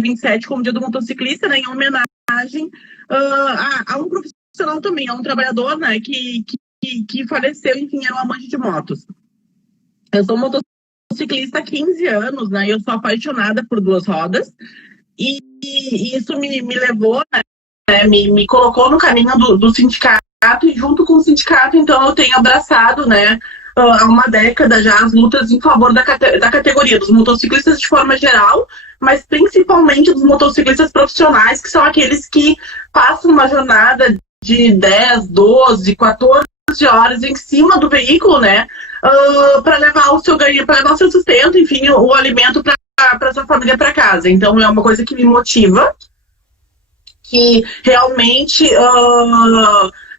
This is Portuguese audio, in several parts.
27 como Dia do Motociclista, né, em homenagem a um profissional também, a um trabalhador, né, que faleceu, enfim, era um amante de motos. Eu sou motociclista há 15 anos, né, eu sou apaixonada por duas rodas, e isso me levou, né, me colocou no caminho do sindicato, e junto com o sindicato, então, eu tenho abraçado, né, há uma década já as lutas em favor da categoria dos motociclistas de forma geral, mas principalmente dos motociclistas profissionais, que são aqueles que passam uma jornada de 10, 12, 14 horas em cima do veículo, né, para levar o seu ganho, para levar o seu sustento, enfim, o alimento para sua família para casa. Então é uma coisa que me motiva, que realmente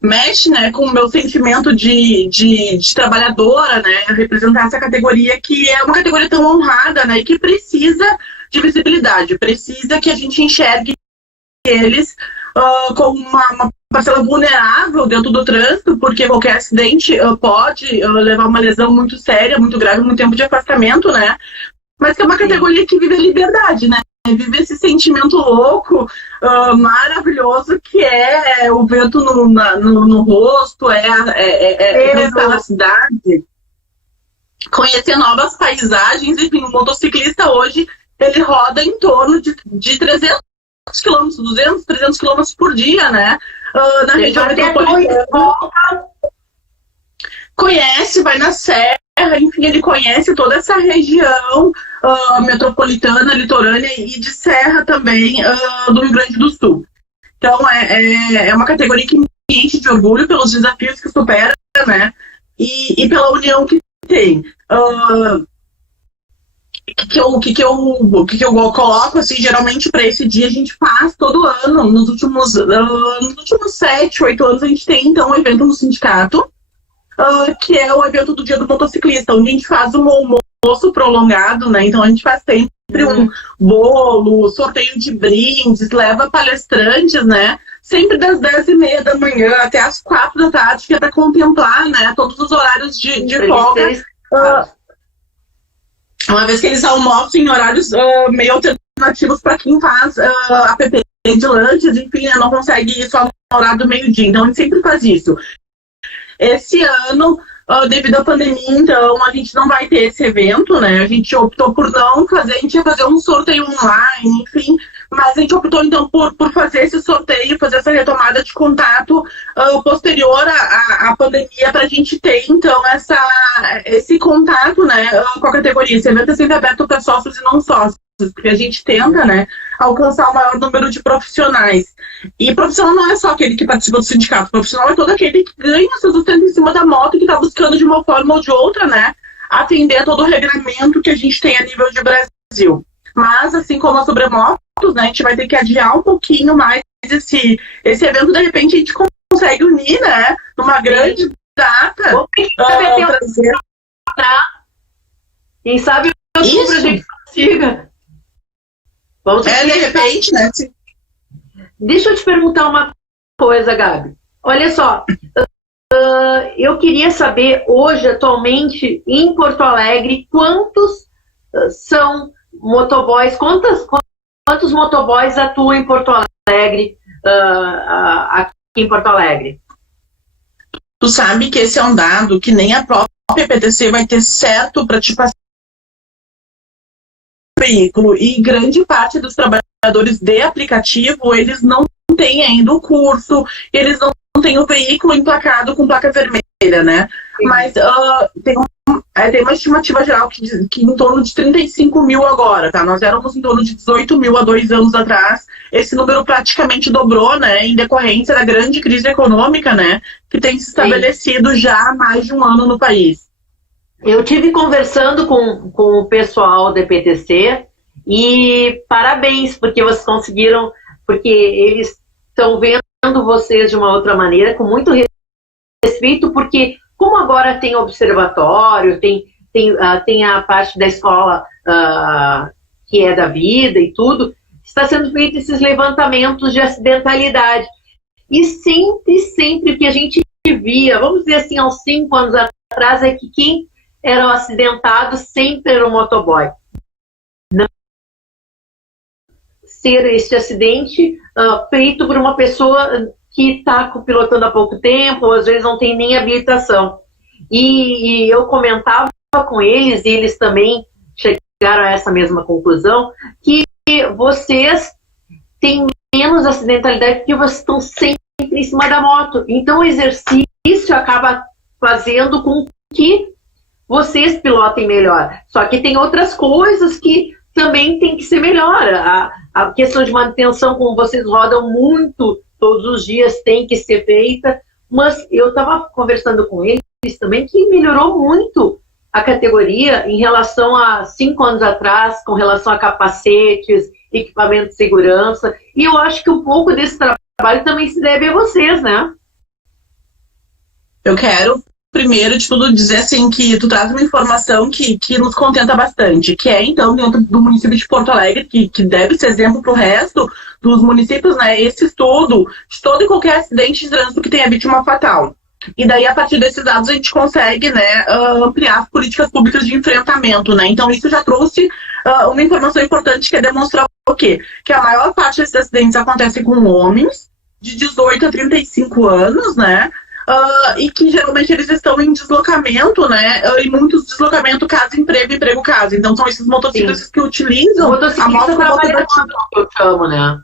mexe, né, com o meu sentimento de trabalhadora, né, representar essa categoria que é uma categoria tão honrada, né, e que precisa de visibilidade, precisa que a gente enxergue eles como uma parcela vulnerável dentro do trânsito, porque qualquer acidente pode levar uma lesão muito séria, muito grave, muito tempo de afastamento, né, mas que é uma categoria que vive a liberdade, né, vive esse sentimento louco, maravilhoso, que é o vento no rosto, estar na cidade, conhecer novas paisagens. Enfim, o motociclista hoje, ele roda em torno de 300 quilômetros, 200, 300 quilômetros por dia, né, na região metropolitana. Conhece, vai na serra, enfim, ele conhece toda essa região metropolitana, litorânea e de serra também do Rio Grande do Sul. Então, é uma categoria que me enche de orgulho pelos desafios que supera, né, e pela união que tem. O que eu coloco, assim, geralmente para esse dia a gente faz todo ano. Nos últimos 7, 8 anos a gente tem, então, um evento no sindicato, que é o evento do Dia do Motociclista, onde a gente faz um almoço prolongado, né? Então a gente faz sempre um bolo, sorteio de brindes, leva palestrantes, né? Sempre das 10h30 da manhã até as 4 da tarde, que é para contemplar, né, todos os horários de folga. Uma vez que eles almoçam em horários meio alternativos para quem faz a PP de lanches, enfim, né, não consegue ir só no horário do meio-dia. Então a gente sempre faz isso. Esse ano, devido à pandemia, então, a gente não vai ter esse evento, né? A gente optou por não fazer, a gente ia fazer um sorteio online, enfim, mas a gente optou, então, por fazer esse sorteio, fazer essa retomada de contato posterior à pandemia, para a gente ter, então, esse contato, né, com a categoria. Esse evento é sempre aberto para sócios e não sócios, porque a gente tenta, né, alcançar o maior número de profissionais. E profissional não é só aquele que participa do sindicato, profissional é todo aquele que ganha seu sustento em cima da moto e que está buscando de uma forma ou de outra, né, atender a todo o regramento que a gente tem a nível de Brasil. Mas, assim como a sobre motos, né, a gente vai ter que adiar um pouquinho mais esse evento. De repente a gente consegue unir, né, numa grande data. Quem sabe a gente consiga. De repente, né? Deixa eu te perguntar uma coisa, Gabi. Olha só, eu queria saber hoje, atualmente, em Porto Alegre, quantos são motoboys, quantos motoboys atuam em Porto Alegre, aqui em Porto Alegre? Tu sabe que esse é um dado que nem a própria PTC vai ter certo para te passar veículo, e grande parte dos trabalhadores de aplicativo, eles não têm ainda o curso, eles não têm o veículo emplacado com placa vermelha, né? Sim. Mas tem uma estimativa geral que em torno de 35 mil agora, tá? Nós éramos em torno de 18 mil há 2 anos atrás. Esse número praticamente dobrou, né? Em decorrência da grande crise econômica, né? Que tem se estabelecido já há mais de um ano no país. Eu tive conversando com o pessoal da PTC e parabéns, porque vocês conseguiram, porque eles estão vendo vocês de uma outra maneira, com muito respeito, porque como agora tem observatório, tem a parte da escola que é da vida e tudo, está sendo feito esses levantamentos de acidentalidade. E sempre que a gente via, vamos dizer assim, há uns 5 anos atrás, é que quem eram acidentados sempre era o motoboy. Não. ser esse acidente feito por uma pessoa que está pilotando há pouco tempo, ou às vezes não tem nem habilitação. E eu comentava com eles, e eles também chegaram a essa mesma conclusão, que vocês têm menos acidentalidade porque vocês estão sempre em cima da moto. Então o exercício acaba fazendo com que vocês pilotem melhor. Só que tem outras coisas que também tem que ser melhor. A questão de manutenção, como vocês rodam muito todos os dias, tem que ser feita. Mas eu estava conversando com eles também que melhorou muito a categoria em relação a 5 anos atrás, com relação a capacetes, equipamento de segurança. E eu acho que um pouco desse trabalho também se deve a vocês, né? Eu quero, primeiro de tudo, dizer assim que tu traz uma informação que nos contenta bastante, que é, então, dentro do município de Porto Alegre, que deve ser exemplo para o resto dos municípios, né, esse estudo de todo e qualquer acidente de trânsito que tenha vítima fatal. E daí, a partir desses dados, a gente consegue, né, ampliar as políticas públicas de enfrentamento, né? Então, isso já trouxe uma informação importante, que é demonstrar o quê? Que a maior parte desses acidentes acontece com homens de 18 a 35 anos, né? E que geralmente eles estão em deslocamento, né? E muitos deslocamentos casa-emprego, emprego-casa. Então, são esses motociclistas que utilizam a moto como alternativa. Eu chamo, né?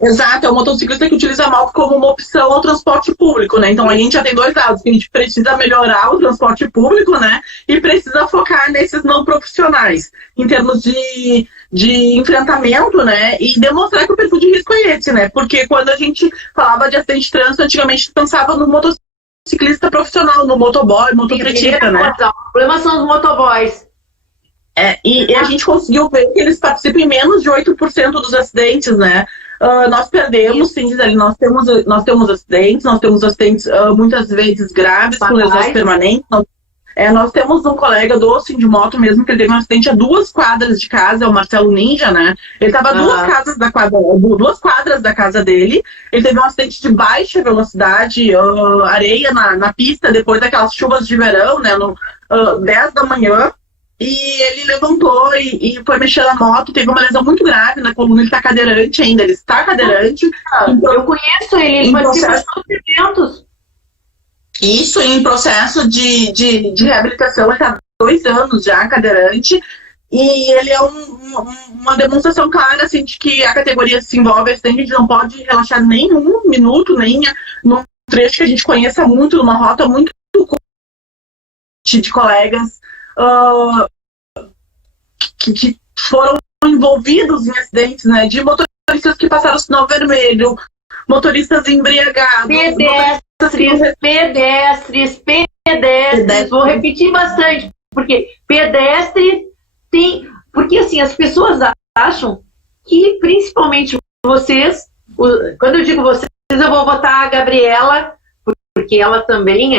Exato, é o motociclista que utiliza a moto como uma opção ao transporte público, né? Então a gente já tem dois lados, que a gente precisa melhorar o transporte público, né? E precisa focar nesses não profissionais, em termos de enfrentamento, né? E demonstrar que o perfil de risco é esse, né? Porque quando a gente falava de acidente de trânsito, antigamente pensava no motociclista profissional, no motoboy, motociclista, né? O problema são os motoboys. E a gente conseguiu ver que eles participam em menos de 8% dos acidentes, né? Nós perdemos, sim, nós temos acidentes muitas vezes graves, com lesões permanentes. Nós temos um colega do Sindimoto mesmo, que ele teve um acidente a 2 quadras de casa, é o Marcelo Ninja, né? Ele estava a 2 quadras da casa dele, ele teve um acidente de baixa velocidade, areia na pista, depois daquelas chuvas de verão, né? 10 da manhã. E ele levantou e foi mexer na moto, teve uma lesão muito grave na coluna, ele está cadeirante ainda, ele está cadeirante. Então, eu conheço ele participa de eventos. Isso, em processo de reabilitação, ele está há 2 anos já cadeirante, e ele é uma demonstração clara, assim, de que a categoria se envolve, assim, a gente não pode relaxar nem um minuto, nem num trecho que a gente conheça muito, numa rota muito de colegas que foram envolvidos em acidentes, né, de motoristas que passaram o sinal vermelho, motoristas embriagados, pedestres, vou repetir bastante, porque pedestre tem, porque assim, as pessoas acham que, principalmente vocês, quando eu digo vocês, eu vou botar a Gabriela, porque ela também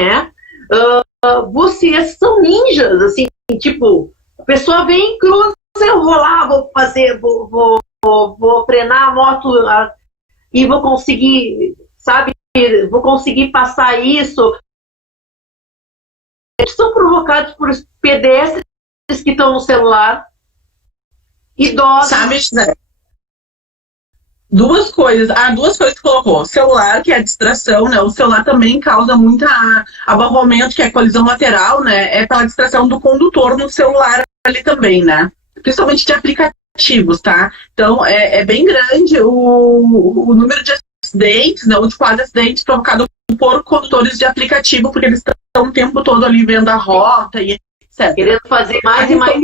vocês são ninjas, assim, tipo, a pessoa vem, cruza, eu vou lá, vou frenar a moto e vou conseguir, sabe, vou conseguir passar isso. Eles são provocados por pedestres que estão no celular, idosos. Sabe, duas coisas que colocou. Celular, que é a distração, né? O celular também causa muito abarroamento, que é a colisão lateral, né? É pela distração do condutor no celular ali também, né? Principalmente de aplicativos, tá? Então, é bem grande o número de acidentes, não de quase acidentes provocados por condutores de aplicativo, porque eles estão o tempo todo ali vendo a rota e etc. Querendo fazer mais e mais.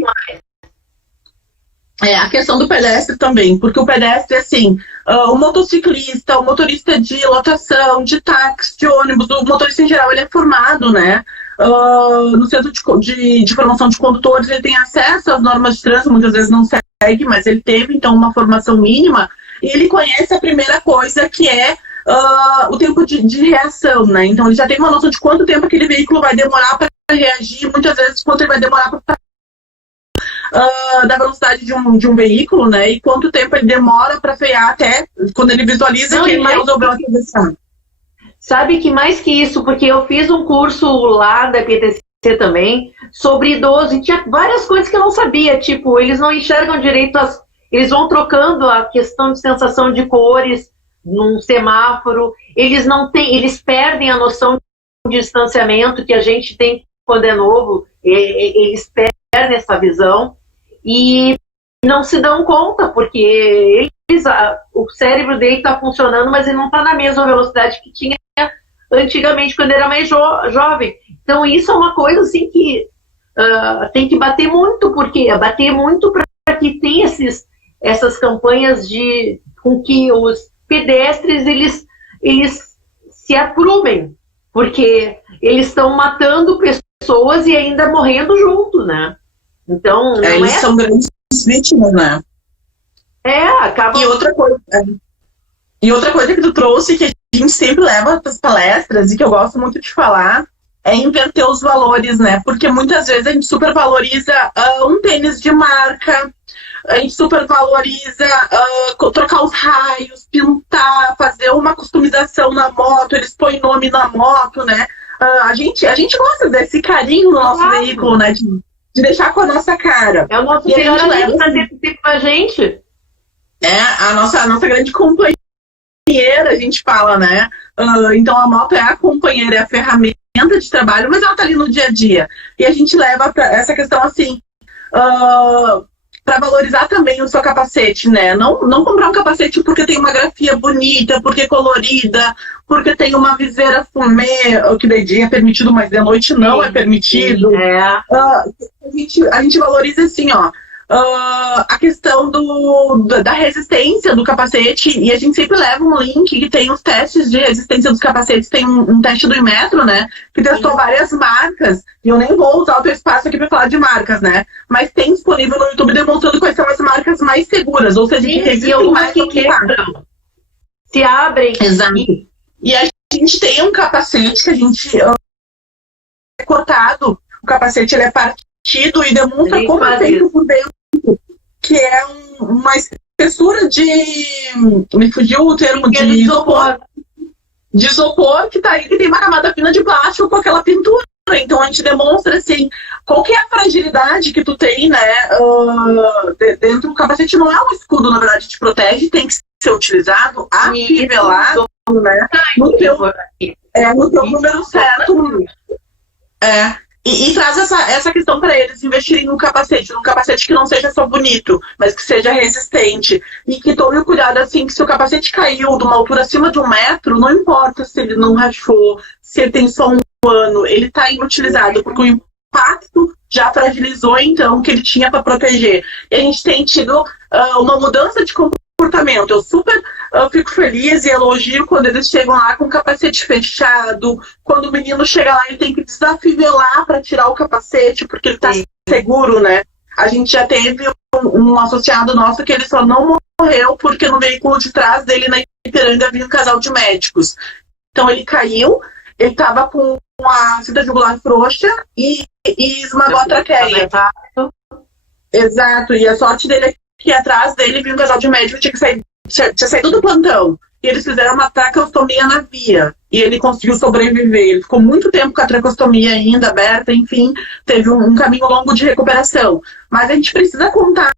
A questão do pedestre também, porque o pedestre, assim, o motociclista, o motorista de lotação, de táxi, de ônibus, o motorista em geral, ele é formado, né? No centro de formação de condutores, ele tem acesso às normas de trânsito, muitas vezes não segue, mas ele teve, então, uma formação mínima, e ele conhece a primeira coisa, que é o tempo de reação, né? Então, ele já tem uma noção de quanto tempo aquele veículo vai demorar para reagir, muitas vezes quanto ele vai demorar para da velocidade de um veículo, né? E quanto tempo ele demora para frear até quando ele visualiza que ele resolveu a transição. Sabe que mais que isso, porque eu fiz um curso lá da PTC também sobre idoso e tinha várias coisas que eu não sabia, tipo, eles não enxergam direito eles vão trocando a questão de sensação de cores num semáforo, eles perdem a noção de distanciamento que a gente tem quando é novo, eles perdem essa visão e não se dão conta, porque o cérebro dele está funcionando, mas ele não está na mesma velocidade que tinha antigamente, quando era mais jovem. Então isso é uma coisa assim que tem que bater muito, porque bater muito para que tenha essas campanhas com que os pedestres eles se aprumem, porque eles estão matando pessoas e ainda morrendo junto, né? Então eles são grandes vítimas, né? Acaba. E outra coisa que tu trouxe, que a gente sempre leva para as palestras e que eu gosto muito de falar, é inverter os valores, né? Porque muitas vezes a gente supervaloriza um tênis de marca, a gente supervaloriza trocar os raios, pintar, fazer uma customização na moto, eles põem nome na moto, né? A gente gosta desse carinho no nosso veículo, né? De deixar com a nossa cara. É o nosso melhor amigo pra ter com a gente. A nossa grande companheira, a gente fala, né? Então a moto é a companheira, é a ferramenta de trabalho, mas ela tá ali no dia a dia. E a gente leva pra essa questão assim, para valorizar também o seu capacete, né? Não comprar um capacete porque tem uma grafia bonita, porque é colorida, porque tem uma viseira fumê, que de dia é permitido, mas de noite não é permitido. A gente valoriza assim, ó, a questão da resistência do capacete, e a gente sempre leva um link que tem os testes de resistência dos capacetes. Tem um teste do Inmetro, né, que testou várias marcas, e eu nem vou usar o teu espaço aqui para falar de marcas, né, mas tem disponível no YouTube demonstrando quais são as marcas mais seguras, ou seja, que resistem mais do que se abrem. Exato. E a gente tem um capacete que a gente é cortado, o capacete ele é partido e demonstra como é feito por dentro, que é uma espessura de... me fugiu o termo, de isopor. De isopor, que tá aí, que tem uma camada fina de plástico com aquela pintura. Então a gente demonstra assim, qual que é a fragilidade que tu tem, né? Dentro do capacete não é um escudo, na verdade, te protege, tem que ser utilizado, afivelado, né? No teu número certo. E traz essa questão para eles investirem num capacete que não seja só bonito, mas que seja resistente. E que tome o cuidado, assim, que se o capacete caiu de uma altura acima de 1 metro, não importa se ele não rachou, se ele tem só 1 ano, ele está inutilizado, porque o impacto já fragilizou, então, o que ele tinha para proteger. E a gente tem tido uma mudança de comportamento. Eu fico feliz e elogio quando eles chegam lá com o capacete fechado, quando o menino chega lá e tem que desafivelar para tirar o capacete, porque ele está seguro, né? A gente já teve um associado nosso que ele só não morreu porque no veículo de trás dele, na Ipiranga, havia um casal de médicos. Então ele caiu, ele estava com a cinta jugular frouxa e esmagou a traqueia. Exato, e a sorte dele é que atrás dele vinha um casal de médicos, tinha saído do plantão. E eles fizeram uma traqueostomia na via. E ele conseguiu sobreviver. Ele ficou muito tempo com a traqueostomia ainda aberta, enfim, teve um caminho longo de recuperação. Mas a gente precisa contar,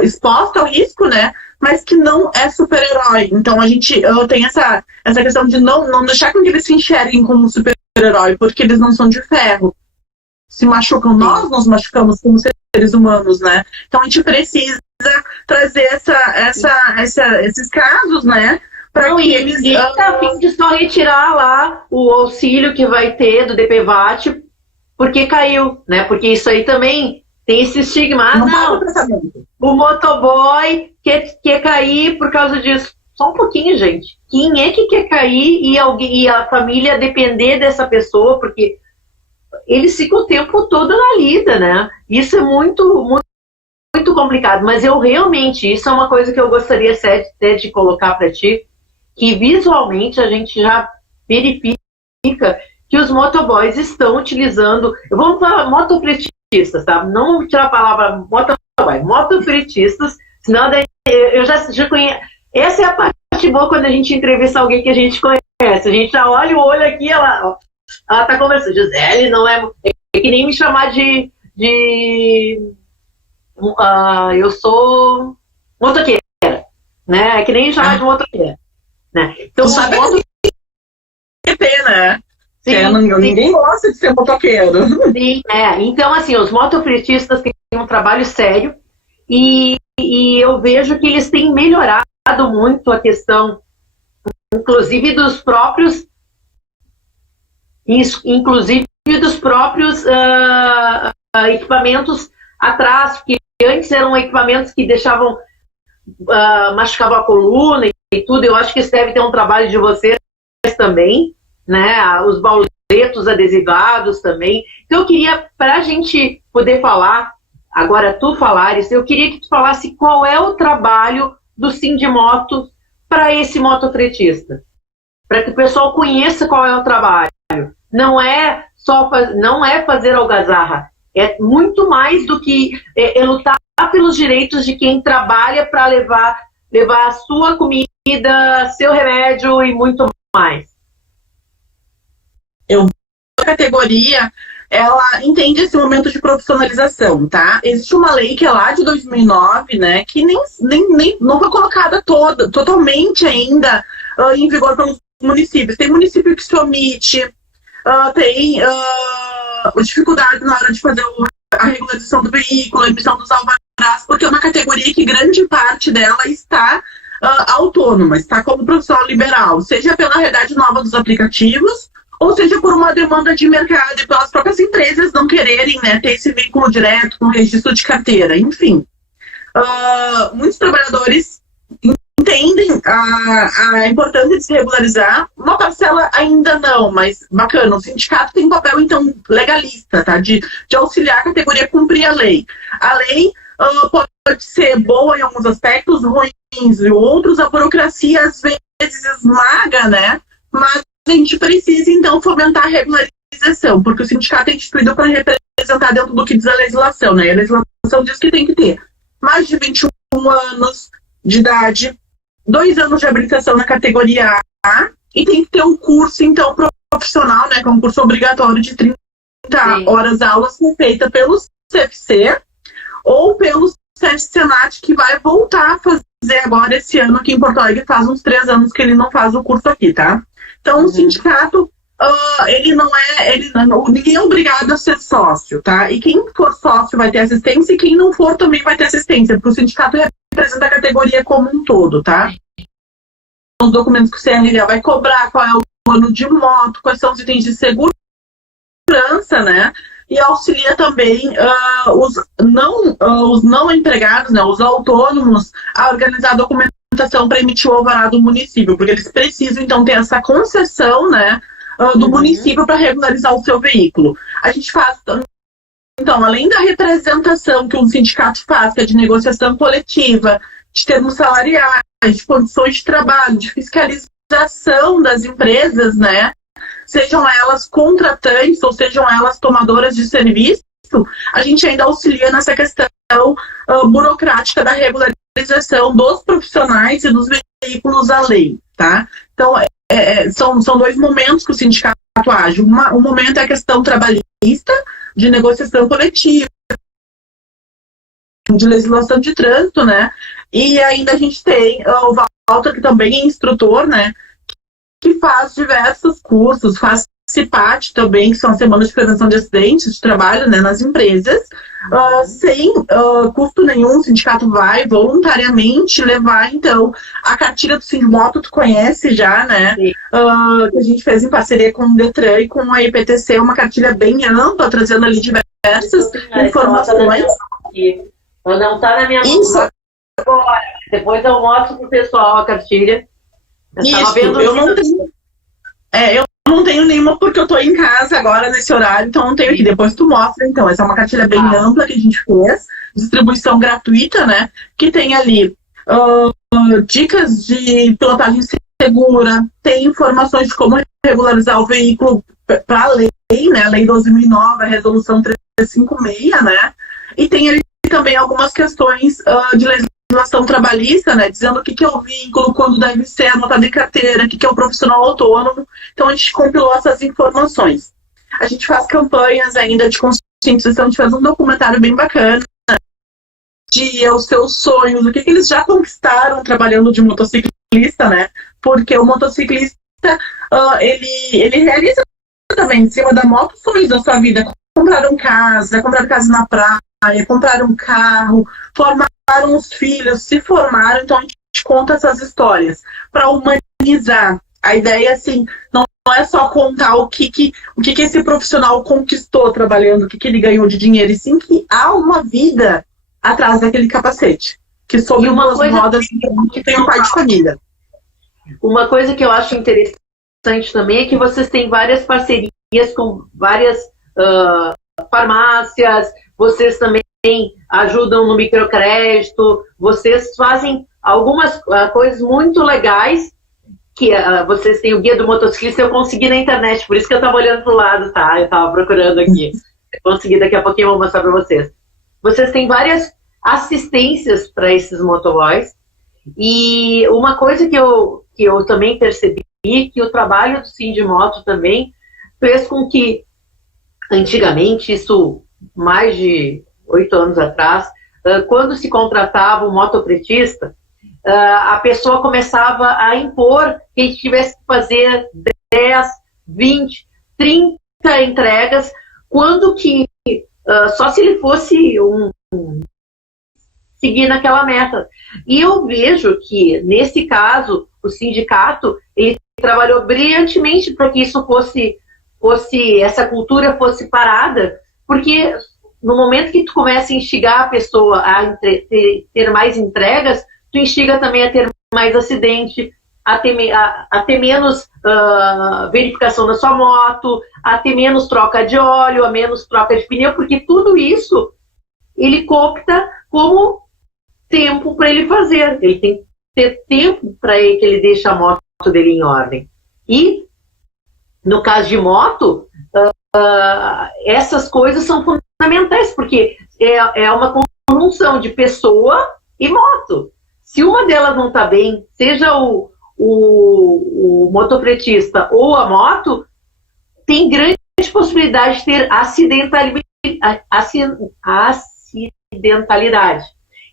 exposta ao risco, né? Mas que não é super-herói. Então eu tenho essa questão de não deixar com que eles se enxerguem como super-herói, porque eles não são de ferro. Se machucam, nós nos machucamos como seres humanos, né? Então a gente precisa trazer esses casos, né? Para que eles... a fim de só retirar lá o auxílio que vai ter do DPVAT porque caiu, né? Porque isso aí também tem esse estigma. Não, o motoboy quer cair por causa disso. Só um pouquinho, gente. Quem é que quer cair e a família depender dessa pessoa? Porque eles ficam o tempo todo na lida, né? Isso é muito complicado. Mas eu realmente, isso é uma coisa que eu gostaria até de colocar para ti, que visualmente a gente já verifica que os motoboys estão utilizando... Vamos falar motofretistas, tá? Não vou tirar a palavra motoboy, motofretistas, senão eu já conheço. Essa é a parte boa quando a gente entrevista alguém que a gente conhece. A gente já olha o olho aqui, ela tá conversando. Gisele não é... É que nem me chamar de eu sou motoqueira, né? É que nem chamar de motoqueira, né? Então, sabe né? Sim, ninguém gosta de ser motoqueiro. Sim, então, assim, os motofretistas têm um trabalho sério e eu vejo que eles têm melhorado muito a questão, inclusive dos próprios equipamentos atrás, que antes eram equipamentos que deixavam, machucavam a coluna e tudo. Eu acho que isso deve ter um trabalho de vocês também, né? Os bauletos adesivados também. Então eu queria, para a gente poder falar, agora tu falares, eu queria que tu falasse qual é o trabalho do Sindimoto para esse motofretista, para que o pessoal conheça qual é o trabalho. Não é fazer algazarra, é muito mais do que lutar pelos direitos de quem trabalha para levar a sua comida, seu remédio e muito mais. A categoria, ela entende esse momento de profissionalização, tá? Existe uma lei que é lá de 2009, né, que nem não foi colocada totalmente ainda em vigor pelos municípios. Tem município que se omite, tem dificuldade na hora de fazer a regularização do veículo, a emissão dos alvarás, porque é uma categoria que grande parte dela está autônoma, está como profissional liberal, seja pela realidade nova dos aplicativos, ou seja por uma demanda de mercado e pelas próprias empresas não quererem, né, ter esse veículo direto com registro de carteira. Enfim, muitos trabalhadores entendem a importância de se regularizar. Uma parcela ainda não, mas bacana. O sindicato tem um papel, então, legalista, tá? De auxiliar a categoria a cumprir a lei. A lei pode ser boa em alguns aspectos, ruins em outros. A burocracia, às vezes, esmaga, né? Mas a gente precisa, então, fomentar a regularização, porque o sindicato é instituído para representar dentro do que diz a legislação, né? A legislação diz que tem que ter mais de 21 anos de idade, 2 anos de habilitação na categoria A, e tem que ter um curso, então, profissional, né? Que é um curso obrigatório de 30 horas aulas, feita pelo CFC ou pelo CEF-Senat, que vai voltar a fazer agora esse ano aqui em Porto Alegre. Faz uns 3 anos que ele não faz o curso aqui, tá? Então, o sindicato, ninguém é obrigado a ser sócio, tá? E quem for sócio vai ter assistência, e quem não for também vai ter assistência, porque o sindicato representa a categoria como um todo, tá? Os documentos que o CRLA vai cobrar, qual é o ano de moto, quais são os itens de segurança, né? E auxilia também os não empregados, né, os autônomos, a organizar a documentação para emitir o alvará do município, porque eles precisam, então, ter essa concessão, né, do município para regularizar o seu veículo. A gente faz, então, além da representação que um sindicato faz, que é de negociação coletiva, de termos salariais, de condições de trabalho, de fiscalização das empresas, né, sejam elas contratantes ou sejam elas tomadoras de serviço, a gente ainda auxilia nessa questão burocrática da regularização dos profissionais e dos veículos à lei, tá? Então, são 2 momentos que o sindicato age. Um momento é a questão trabalhista, de negociação coletiva, de legislação de trânsito, né? E ainda a gente tem o Walter, que também é instrutor, né? Que faz diversos cursos, faz CIPAT também, que são as semanas de prevenção de acidentes de trabalho, né, nas empresas, sem custo nenhum. O sindicato vai voluntariamente levar, então, a cartilha do Sindimoto, tu conhece já, né, que a gente fez em parceria com o Detran e com a IPTC, uma cartilha bem ampla, trazendo ali diversas informações. Não está na minha mão agora, depois eu mostro pro pessoal a cartilha. Eu não tenho nenhuma, porque eu tô em casa agora nesse horário, então não tenho aqui. Depois tu mostra, então. Essa é uma cartilha bem ampla que a gente fez, distribuição gratuita, né? Que tem ali dicas de pilotagem segura, tem informações de como regularizar o veículo para a lei, né? A Lei 12.009, a Resolução 356, né? E tem ali também algumas questões de legislação trabalhista, né, dizendo o que é o vínculo, quando deve ser anotado em carteira, o que é o profissional autônomo. Então, a gente compilou essas informações. A gente faz campanhas ainda de conscientização, a gente faz um documentário bem bacana, dia, os seus sonhos, o que eles já conquistaram trabalhando de motociclista, né? Porque o motociclista, ele realiza também em cima da moto sonhos da sua vida. Compraram casa na praia, compraram um carro, formaram os filhos, se formaram. Então a gente conta essas histórias para humanizar. A ideia, assim, não é só contar o que esse profissional conquistou trabalhando, o que ele ganhou de dinheiro, e sim que há uma vida atrás daquele capacete. Que sobre umas rodas que tem um pai de família. Uma coisa que eu acho interessante também é que vocês têm várias parcerias com várias farmácias, vocês também ajudam no microcrédito, vocês fazem algumas coisas muito legais, que vocês têm o guia do motociclista, eu consegui na internet, por isso que eu estava olhando para o lado, tá? Eu estava procurando aqui. Eu consegui, daqui a pouquinho eu vou mostrar para vocês. Vocês têm várias assistências para esses motoboys, e uma coisa que eu também percebi, que o trabalho do Sindimoto também fez com que, antigamente, isso mais de 8 anos atrás, quando se contratava um motopretista, a pessoa começava a impor que a gente tivesse que fazer 10, 20, 30 entregas, quando que só se ele fosse seguir naquela meta. E eu vejo que, nesse caso, o sindicato, ele trabalhou brilhantemente para que isso essa cultura fosse parada, porque no momento que tu começa a instigar a pessoa a ter mais entregas, tu instiga também a ter mais acidente, a ter menos verificação da sua moto, a ter menos troca de óleo, a menos troca de pneu, porque tudo isso ele copta como tempo para ele fazer. Ele tem que ter tempo para que ele deixe a moto dele em ordem. E, no caso de moto, essas coisas são fundamentais, porque é uma conjunção de pessoa e moto. Se uma delas não está bem, seja o motopretista ou a moto, tem grande possibilidade de ter acidentalidade.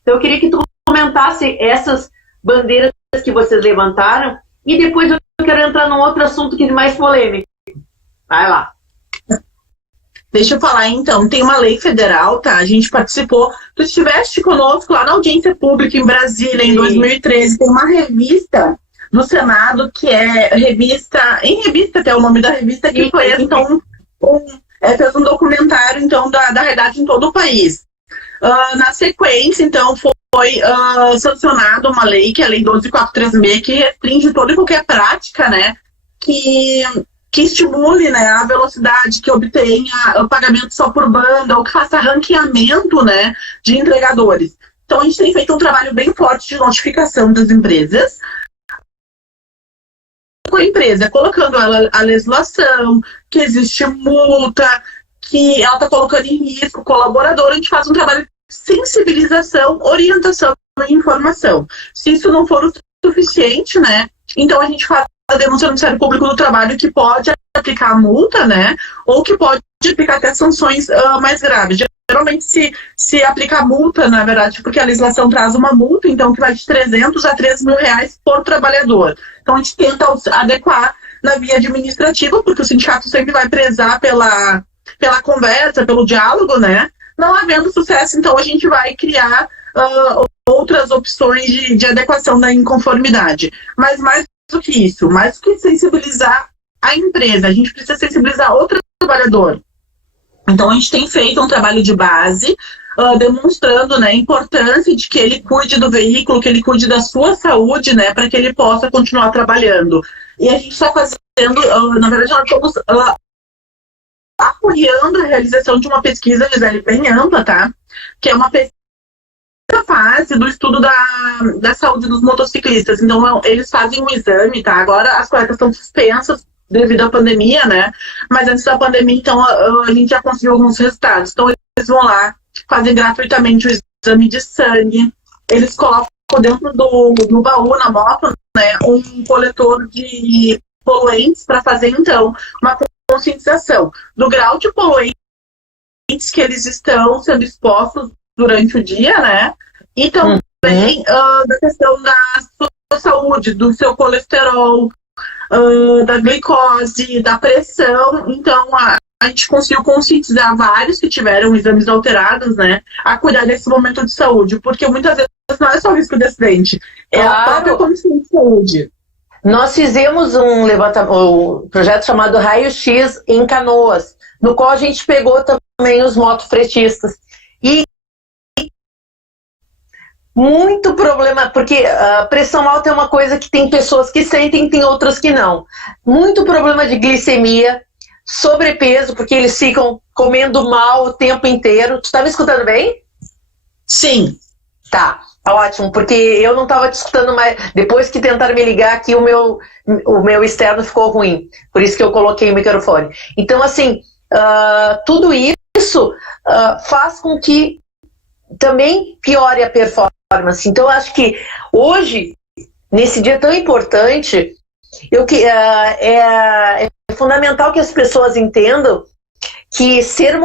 Então, eu queria que tu comentasse essas bandeiras que vocês levantaram, e depois eu quero entrar num outro assunto que é mais polêmico. Vai lá. Deixa eu falar, então, tem uma lei federal, tá? A gente participou, tu estiveste conosco lá na audiência pública em Brasília, em 2013, tem uma revista do Senado, que é revista até o nome da revista, que foi, então, fez um documentário, então, da realidade em todo o país. Na sequência, então, foi sancionada uma lei, que é a Lei 12.436, que restringe toda e qualquer prática, né, que estimule, né, a velocidade, que obtenha o pagamento só por banda, ou que faça ranqueamento, né, de entregadores. Então, a gente tem feito um trabalho bem forte de notificação das empresas, com a empresa, colocando a legislação, que existe multa, que ela está colocando em risco o colaborador. A gente faz um trabalho de sensibilização, orientação e informação. Se isso não for o suficiente, né, então a gente faz a denúncia no Ministério Público do Trabalho, que pode aplicar a multa, né, ou que pode aplicar até sanções mais graves. Geralmente se aplica multa, na verdade, porque a legislação traz uma multa, então, que vai de 300 a 3 mil reais por trabalhador. Então, a gente tenta adequar na via administrativa, porque o sindicato sempre vai prezar pela conversa, pelo diálogo, né? Não havendo sucesso, então, a gente vai criar outras opções de adequação da inconformidade. Mas mais do que isso, mais do que sensibilizar a empresa, a gente precisa sensibilizar o trabalhador. Então, a gente tem feito um trabalho de base, demonstrando, né, a importância de que ele cuide do veículo, que ele cuide da sua saúde, né, para que ele possa continuar trabalhando. E a gente está fazendo, na verdade, nós estamos apoiando a realização de uma pesquisa, Gisele, bem ampla, tá? Que é uma pesquisa fase do estudo da saúde dos motociclistas. Então, eles fazem um exame, tá? Agora as coletas estão suspensas devido à pandemia, né? Mas antes da pandemia, então, a gente já conseguiu alguns resultados. Então, eles vão lá, fazem gratuitamente o exame de sangue, eles colocam dentro do baú, na moto, né, um coletor de poluentes para fazer, então, uma conscientização do grau de poluentes que eles estão sendo expostos durante o dia, né? E também da questão da sua saúde, do seu colesterol, da glicose, da pressão. Então, a gente conseguiu conscientizar vários que tiveram exames alterados, né, a cuidar desse momento de saúde, porque muitas vezes não é só o risco de acidente, é a própria condição de saúde. Nós fizemos um projeto chamado Raio-X em Canoas, no qual a gente pegou também os motofretistas. E muito problema, porque a pressão alta é uma coisa que tem pessoas que sentem, tem outras que não. Muito problema de glicemia, sobrepeso, porque eles ficam comendo mal o tempo inteiro. Tu tá me escutando bem? Sim. Tá, ótimo, porque eu não estava te escutando mais. Depois que tentaram me ligar aqui, o meu externo ficou ruim. Por isso que eu coloquei o microfone. Então, assim, tudo isso faz com que também piore a performance. Então, eu acho que hoje, nesse dia tão importante, é fundamental que as pessoas entendam que ser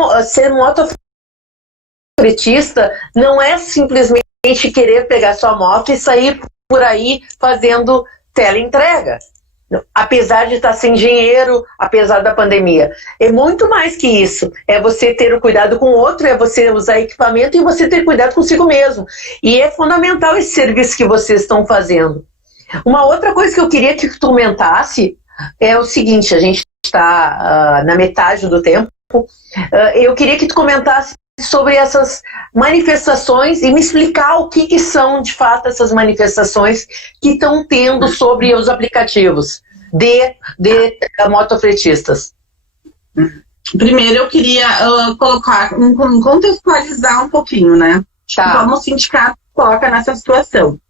motofretista não é simplesmente querer pegar sua moto e sair por aí fazendo teleentrega. Apesar de estar sem dinheiro, apesar da pandemia. É muito mais que isso. É você ter o cuidado com o outro, é você usar equipamento e você ter cuidado consigo mesmo. E é fundamental esse serviço que vocês estão fazendo. Uma outra coisa que eu queria que tu comentasse é o seguinte, a gente está na metade do tempo. Eu queria que tu comentasse sobre essas manifestações e me explicar o que são de fato essas manifestações que estão tendo sobre os aplicativos de motofretistas. Primeiro eu queria contextualizar um pouquinho, né? Tá. Como o sindicato coloca nessa situação.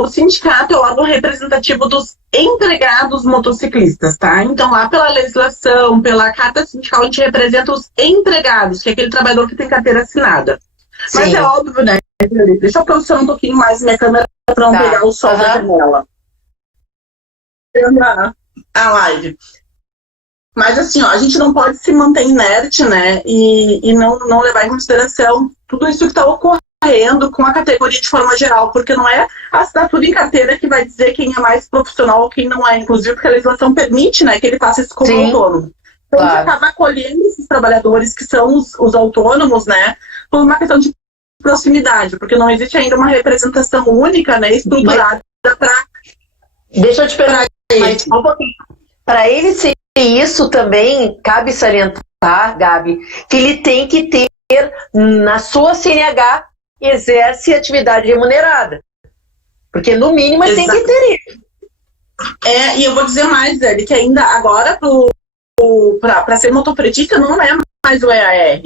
O sindicato é o órgão representativo dos empregados motociclistas, tá? Então, lá pela legislação, pela carta sindical, a gente representa os empregados, que é aquele trabalhador que tem carteira assinada. Sim. Mas é óbvio, né? Deixa eu posicionar um pouquinho mais minha câmera para não pegar o sol da janela. A live. Mas assim, ó, a gente não pode se manter inerte, né? E não levar em consideração tudo isso que está ocorrendo com a categoria de forma geral, porque não é a assinatura em carteira que vai dizer quem é mais profissional ou quem não é, inclusive porque a legislação permite, né, que ele faça isso como autônomo. Então a gente acaba acolhendo esses trabalhadores que são os autônomos, né, por uma questão de proximidade, porque não existe ainda uma representação única, né, estruturada para... Deixa eu te perguntar, um pouquinho. Para ele ser isso também, cabe salientar, Gabi, que ele tem que ter na sua CNH exerce atividade remunerada. Porque no mínimo ele tem que ter isso. E eu vou dizer mais, Zé, que ainda agora para ser motofretista não é mais o EAR.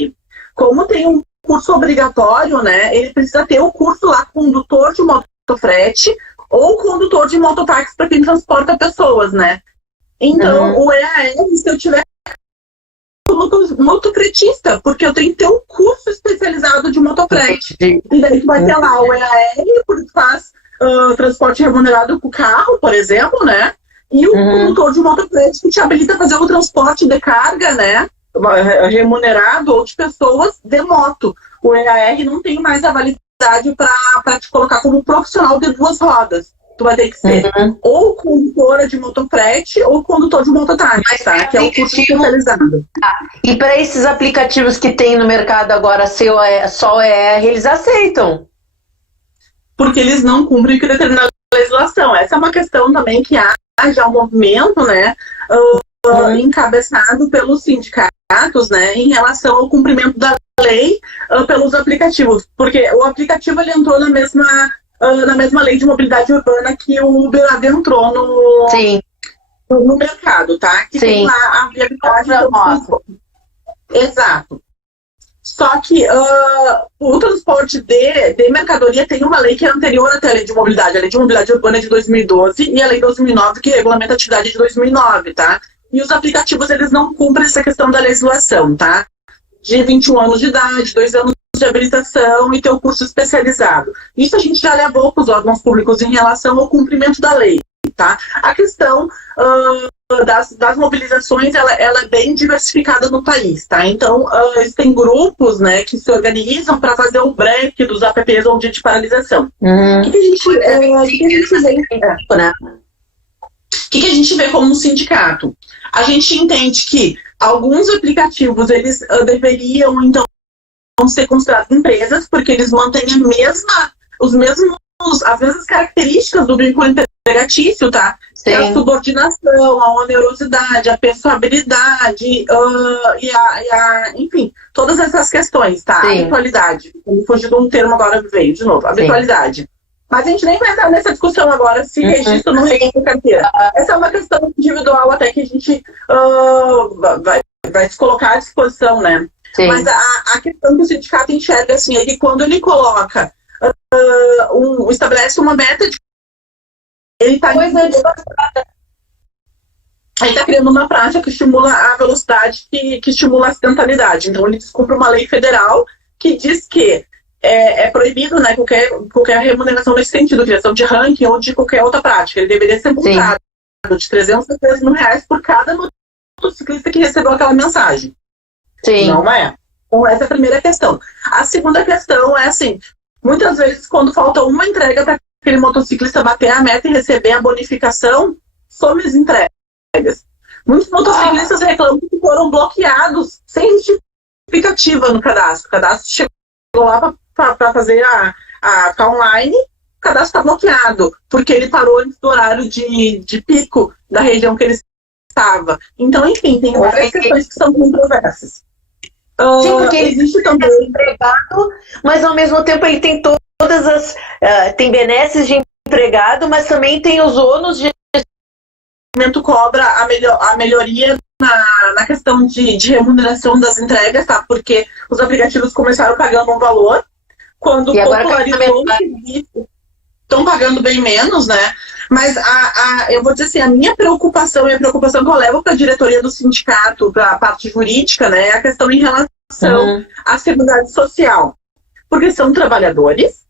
Como tem um curso obrigatório, né, ele precisa ter o curso lá condutor de motofrete ou condutor de mototáxi para quem transporta pessoas, né? Então, o EAR, se eu tiver motofretista, porque eu tenho que ter um curso especializado de motofrete. E daí tu vai ter lá o EAR, porque faz transporte remunerado com o carro, por exemplo, né? E o condutor de motofrete que te habilita a fazer o transporte de carga, né? Remunerado ou de pessoas de moto. O EAR não tem mais a validade para te colocar como profissional de duas rodas. Tu vai ter que ser ou condutora de motofrete ou condutor de mototáxi, tá? Que é um curso especializado. E para esses aplicativos que tem no mercado agora, só o ER, eles aceitam? Porque eles não cumprem o que determina a legislação. Essa é uma questão também que há já um movimento, né, encabeçado pelos sindicatos, né, em relação ao cumprimento da lei pelos aplicativos. Porque o aplicativo ele entrou na mesma lei de mobilidade urbana que o Uber adentrou no mercado, tá? Que tem lá a viabilidade Exato. Só que o transporte de mercadoria tem uma lei que é anterior até a lei de mobilidade. A lei de mobilidade urbana é de 2012 e a lei de 2009 que regulamenta a atividade de 2009, tá? E os aplicativos, eles não cumprem essa questão da legislação, tá? De 21 anos de idade, 2 anos de habilitação e ter o curso especializado. Isso a gente já levou para os órgãos públicos em relação ao cumprimento da lei, tá? A questão das mobilizações, ela é bem diversificada no país, tá? Então, tem grupos, né, que se organizam para fazer o break dos APPs ou de paralisação. O que a gente vê como um sindicato? A gente entende que alguns aplicativos, eles deveriam, então, ser considerados empresas, porque eles mantêm as mesmas características do vínculo empregatício, tá? Que é a subordinação, a onerosidade, a pessoabilidade, enfim, todas essas questões, tá? A habitualidade. Me fugiu de um termo agora, veio de novo, habitualidade. Mas a gente nem vai entrar nessa discussão agora, se registro ou não registro carteira. Essa é uma questão individual até que a gente vai se colocar à disposição, né? Sim. Mas a questão que o sindicato enxerga, assim, é que quando ele coloca, estabelece uma meta de... Ele está criando uma prática que estimula a velocidade, que estimula a acidentalidade. Então, ele descumpre uma lei federal que diz que é proibido, né, qualquer remuneração nesse sentido, criação de ranking ou de qualquer outra prática. Ele deveria ser multado de 300 a 3 mil reais por cada motociclista que recebeu aquela mensagem. Sim. Não é. Então, essa é a primeira questão. A segunda questão é assim, muitas vezes quando falta uma entrega para aquele motociclista bater a meta e receber a bonificação, some as entregas. Muitos motociclistas reclamam que foram bloqueados sem justificativa no cadastro. O cadastro chegou lá para fazer a online, o cadastro está bloqueado, porque ele parou antes do horário de pico da região que ele estava. Então, enfim, tem várias questões que são controversas. Sim, porque ele existe também empregado, mas ao mesmo tempo ele tem todas as... tem benesses de empregado, mas também tem os ônus de... O cobra a melhoria na questão de remuneração das entregas, tá? Porque os aplicativos começaram pagando um valor, quando popularizou estão pagando bem menos, né? Mas eu vou dizer assim, a minha preocupação e a preocupação que eu levo para a diretoria do sindicato, para a parte jurídica, né, é a questão em relação à seguridade social. Porque são trabalhadores,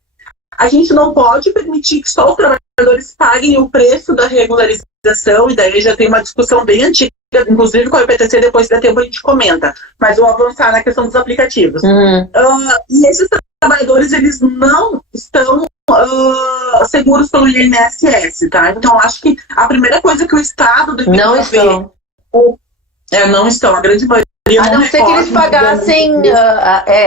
a gente não pode permitir que só os trabalhadores paguem o preço da regularização, e daí já tem uma discussão bem antiga, inclusive com a IPTC, depois da tempo a gente comenta, mas vou avançar na questão dos aplicativos. E esses trabalhadores, eles não estão seguros pelo INSS, tá? Então, acho que a primeira coisa que o Estado deveria não estão. Não estão, a grande maioria a não ser que eles pagassem...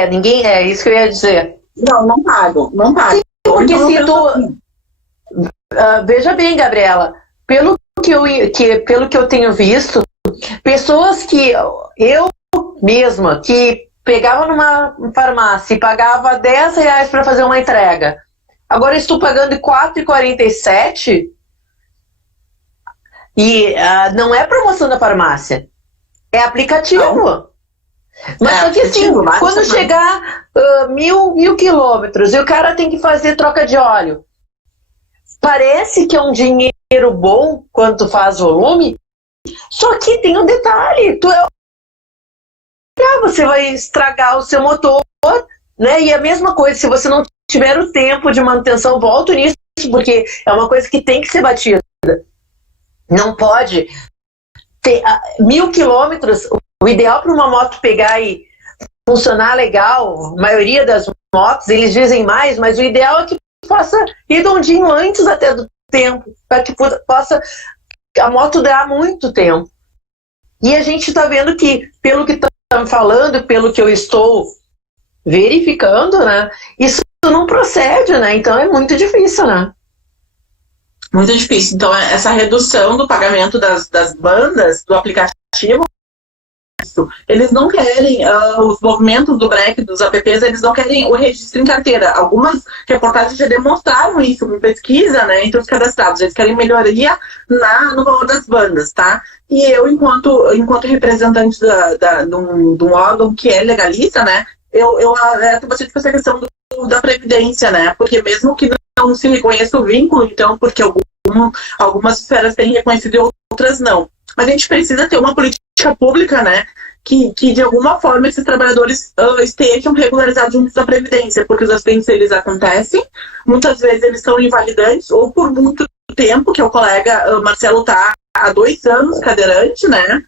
ninguém... É isso que eu ia dizer. Não pagam. Sim, porque então, se tu... veja bem, Gabriela, pelo que eu tenho visto, pessoas que eu mesma, que pegava numa farmácia e pagava R$10 para fazer uma entrega, agora estou pagando R$4,47 e não é promoção da farmácia, é aplicativo. Não. Mas só que assim, quando chegar 1.000 quilômetros e o cara tem que fazer troca de óleo, parece que é um dinheiro bom quando tu faz volume, só que tem um detalhe, você vai estragar o seu motor, né? E a mesma coisa, se você não tiver o tempo de manutenção, volto nisso, porque é uma coisa que tem que ser batida. Não pode ter 1.000 quilômetros, o ideal para uma moto pegar e funcionar legal, a maioria das motos, eles dizem mais, mas o ideal é que faça redondinho antes até do tempo, para que possa a moto durar muito tempo. E a gente está vendo que, pelo que estão falando, pelo que eu estou verificando, né, isso não procede, né? Então é muito difícil, né? Muito difícil. Então, essa redução do pagamento das bandas, do aplicativo, eles não querem os movimentos do break, dos apps, eles não querem o registro em carteira. Algumas reportagens já demonstraram isso com pesquisa, né, entre os cadastrados. Eles querem melhoria no valor das bandas, tá? E eu, enquanto representante de um órgão que é legalista, né, eu alerto bastante com essa questão da previdência, né? Porque mesmo que não se reconheça o vínculo, então, porque algumas esferas têm reconhecido e outras não. Mas a gente precisa ter uma política pública, né, que de alguma forma esses trabalhadores estejam regularizados junto da Previdência, porque os acidentes eles acontecem, muitas vezes eles são invalidantes, ou por muito tempo, que é o colega Marcelo está há 2 anos cadeirante, né?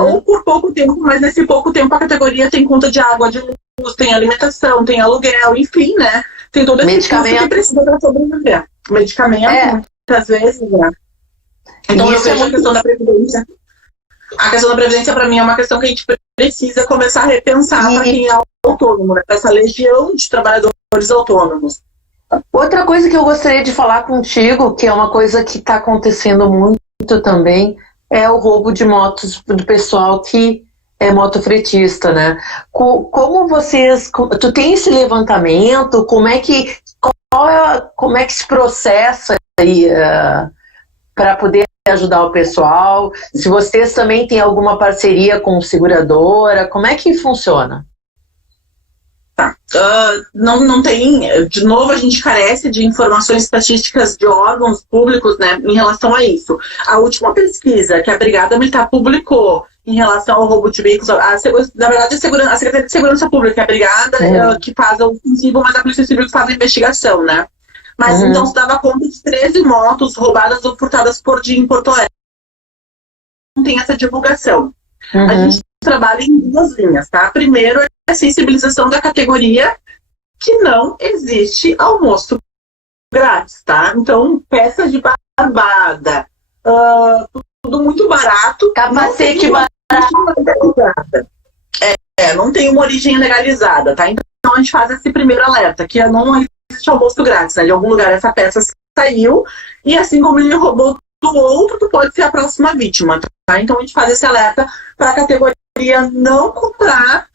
Ou por pouco tempo, mas nesse pouco tempo a categoria tem conta de água, de luz, tem alimentação, tem aluguel, enfim, né? Tem todo esse custo que precisa para sobreviver. Medicamento, muitas vezes, né? Então eu vejo a questão da Previdência. A questão da Previdência, para mim, é uma questão que a gente precisa começar a repensar para quem é autônomo, né? Para essa legião de trabalhadores autônomos. Outra coisa que eu gostaria de falar contigo, que é uma coisa que está acontecendo muito também, é o roubo de motos do pessoal que é motofretista, né? Como vocês... Tu tem esse levantamento? Como é que se processa aí para poder ajudar o pessoal? Se vocês também têm alguma parceria com seguradora, como é que funciona? Tá. Não tem, de novo, a gente carece de informações estatísticas de órgãos públicos, né, em relação a isso. A última pesquisa que a Brigada Militar publicou em relação ao roubo de veículos, na verdade a Secretaria de Segurança Pública, a Brigada que faz o ofensivo, mas a Polícia Civil que faz a investigação, né? Mas então se dava conta de 13 motos roubadas ou furtadas por dia em Porto Alegre. Não tem essa divulgação. A gente trabalha em 2 linhas, tá? Primeiro é a sensibilização da categoria que não existe almoço grátis, tá? Então, peças de barbada, tudo muito barato. Capacete barato. Não tem uma origem legalizada, tá? Então, a gente faz esse primeiro alerta, que não existe almoço grátis, né? De algum lugar essa peça saiu, e assim como ele roubou do outro, tu pode ser a próxima vítima, tá? Então, a gente faz esse alerta para a categoria não comprar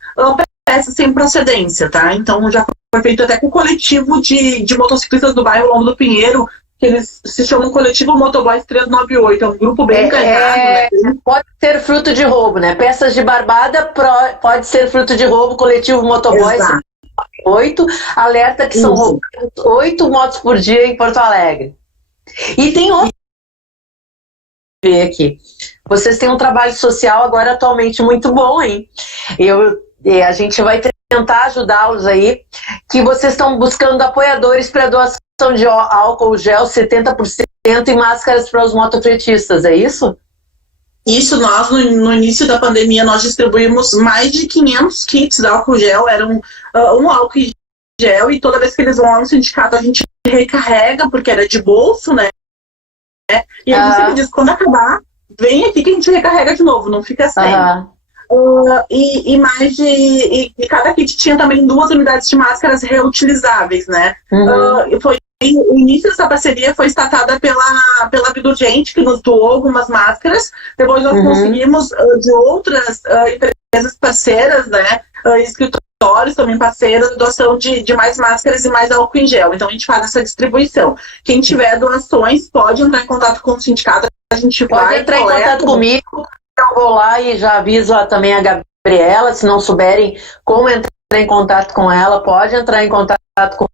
peças sem procedência, tá? Então já foi feito até com o coletivo de motociclistas do bairro Lombo do Pinheiro, que eles se chamam Coletivo Motoboys 398, é um grupo bem engajado, né? Pode ser fruto de roubo, né? Peças de barbada pode ser fruto de roubo, Coletivo Motoboys 398, alerta que são roubadas 8 motos por dia em Porto Alegre. E tem outro aqui. Vocês têm um trabalho social agora atualmente muito bom, hein? A gente vai tentar ajudá-los aí, que vocês estão buscando apoiadores para doação de álcool gel 70% e máscaras para os motofretistas, é isso? Isso, nós no início da pandemia nós distribuímos mais de 500 kits de álcool gel, eram um álcool gel, e toda vez que eles vão lá no sindicato a gente recarrega, porque era de bolso, né? E a gente sempre diz, quando acabar, vem aqui que a gente recarrega de novo, não fica sem. E cada kit tinha também 2 unidades de máscaras reutilizáveis, né? O início dessa parceria foi startada pela Vida Urgente, que nos doou algumas máscaras. Depois nós conseguimos de outras empresas parceiras, né? Escritórios também parceiros, doação de mais máscaras e mais álcool em gel. Então a gente faz essa distribuição. Quem tiver doações pode entrar em contato com o sindicato. A gente pode entrar em contato comigo. Eu vou lá e já aviso também a Gabriela, se não souberem como entrar em contato com ela, pode entrar em contato com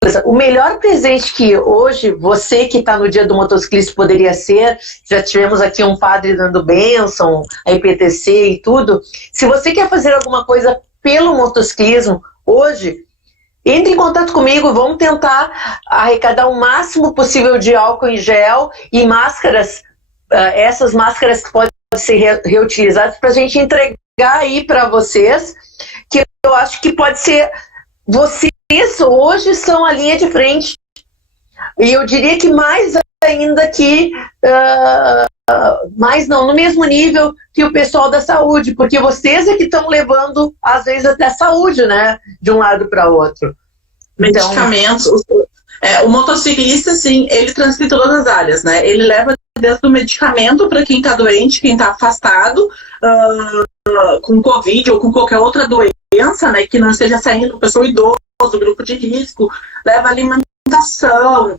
ela. O melhor presente que hoje, você que está no dia do motociclista poderia ser, já tivemos aqui um padre dando bênção, a IPTC e tudo. Se você quer fazer alguma coisa pelo motociclismo, hoje, entre em contato comigo, vamos tentar arrecadar o máximo possível de álcool em gel e máscaras, essas máscaras que podem ser reutilizadas, para a gente entregar aí para vocês, que eu acho que pode ser... Vocês hoje são a linha de frente. E eu diria que mais ainda que... mais não, no mesmo nível que o pessoal da saúde, porque vocês é que estão levando, às vezes, até saúde, né? De um lado para o outro. Medicamentos. O motociclista, sim, ele transita todas as áreas, né? Ele leva desde o medicamento para quem está doente, quem está afastado, com Covid ou com qualquer outra doença, né? Que não esteja saindo, pessoa idosa, grupo de risco, leva alimentação,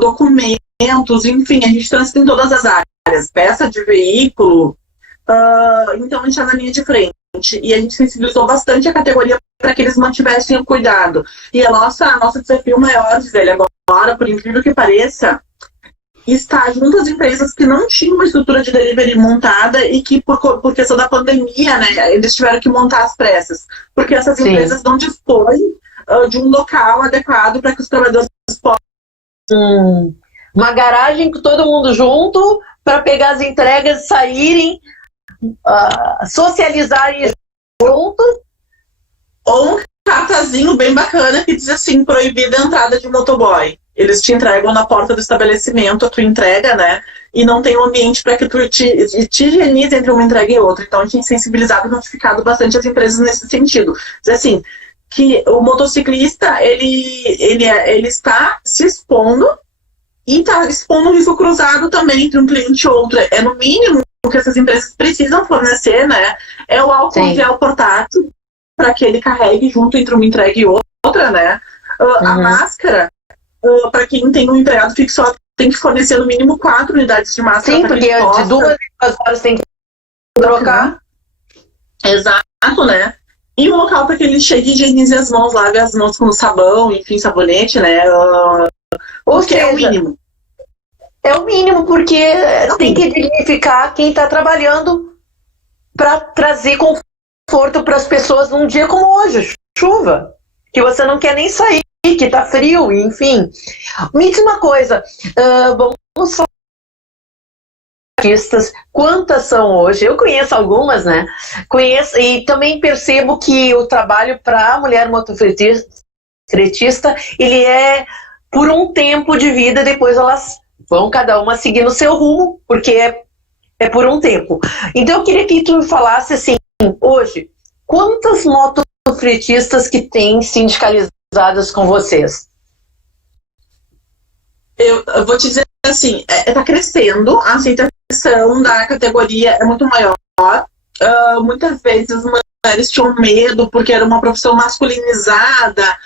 documentos, enfim, a gente transita em todas as áreas, peça de veículo, então a gente está na linha de frente. E a gente sensibilizou bastante a categoria para que eles mantivessem o cuidado. E nosso desafio maior, diz ele agora, por incrível que pareça, está junto às empresas que não tinham uma estrutura de delivery montada e que, por questão da pandemia, né, eles tiveram que montar às pressas. Porque essas empresas não dispõem de um local adequado para que os trabalhadores possam... Uma garagem com todo mundo junto para pegar as entregas, saírem, socializarem junto. Ou um cartazinho bem bacana que diz assim, proibida a entrada de motoboy. Eles te entregam na porta do estabelecimento a tua entrega, né? E não tem um ambiente para que tu te higienize entre uma entrega e outra. Então a gente tem sensibilizado e notificado bastante as empresas nesse sentido. Diz assim, que o motociclista, ele está se expondo e está expondo um risco cruzado também entre um cliente e outro. É no mínimo o que essas empresas precisam fornecer, né? É o álcool gel portátil para que ele carregue junto entre uma entrega e outra, né? A máscara, para quem tem um empregado fixo, tem que fornecer no mínimo 4 unidades de máscara. Sim, porque de 2 a 2 horas tem que trocar. Exato, né? E um local para que ele chegue e higienize as mãos, lave as mãos com sabão, enfim, sabonete, né? Ou seja, é o mínimo. É o mínimo, porque tem que dignificar quem está trabalhando para trazer conforto para as pessoas num dia como hoje, chuva, que você não quer nem sair, que tá frio, enfim. Me diz uma coisa, vamos falar de artistas, quantas são hoje? Eu conheço algumas, né? Conheço e também percebo que o trabalho para a mulher motofretista, ele é por um tempo de vida, depois elas vão cada uma seguir no seu rumo, porque é por um tempo. Então eu queria que tu me falasse assim, hoje, quantas motofretistas que tem sindicalizadas com vocês? Eu vou te dizer assim, está crescendo, a aceitação da categoria é muito maior. Muitas vezes as mulheres tinham medo porque era uma profissão masculinizada.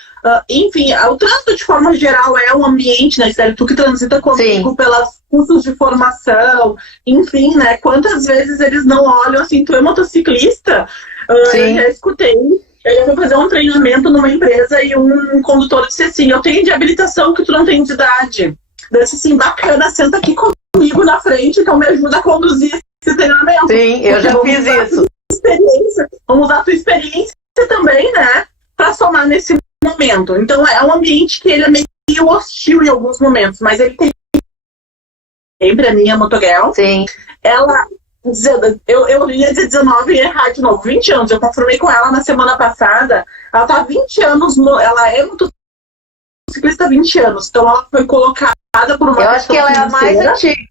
Enfim, o trânsito de forma geral é um ambiente, né, Gisele? Tu que transita comigo pelos cursos de formação, enfim, né? Quantas vezes eles não olham assim, tu é motociclista? Eu já escutei. Eu vou fazer um treinamento numa empresa e um condutor disse assim, eu tenho de habilitação que tu não tem de idade. Eu disse assim, bacana, senta aqui comigo na frente, então me ajuda a conduzir esse treinamento. Sim, eu já fiz isso. Vamos usar a tua experiência também, né, para somar nesse momento. Então é um ambiente que ele é meio hostil em alguns momentos, mas ele tem sempre a minha Motogirl. Sim. Ela... Eu ia dizer 19 e errar de novo, 20 anos. Eu confirmei com ela na semana passada. Ela tá há 20 anos, ela é motociclista há 20 anos. Então ela foi colocada por uma. Eu acho que ela é a mais antiga.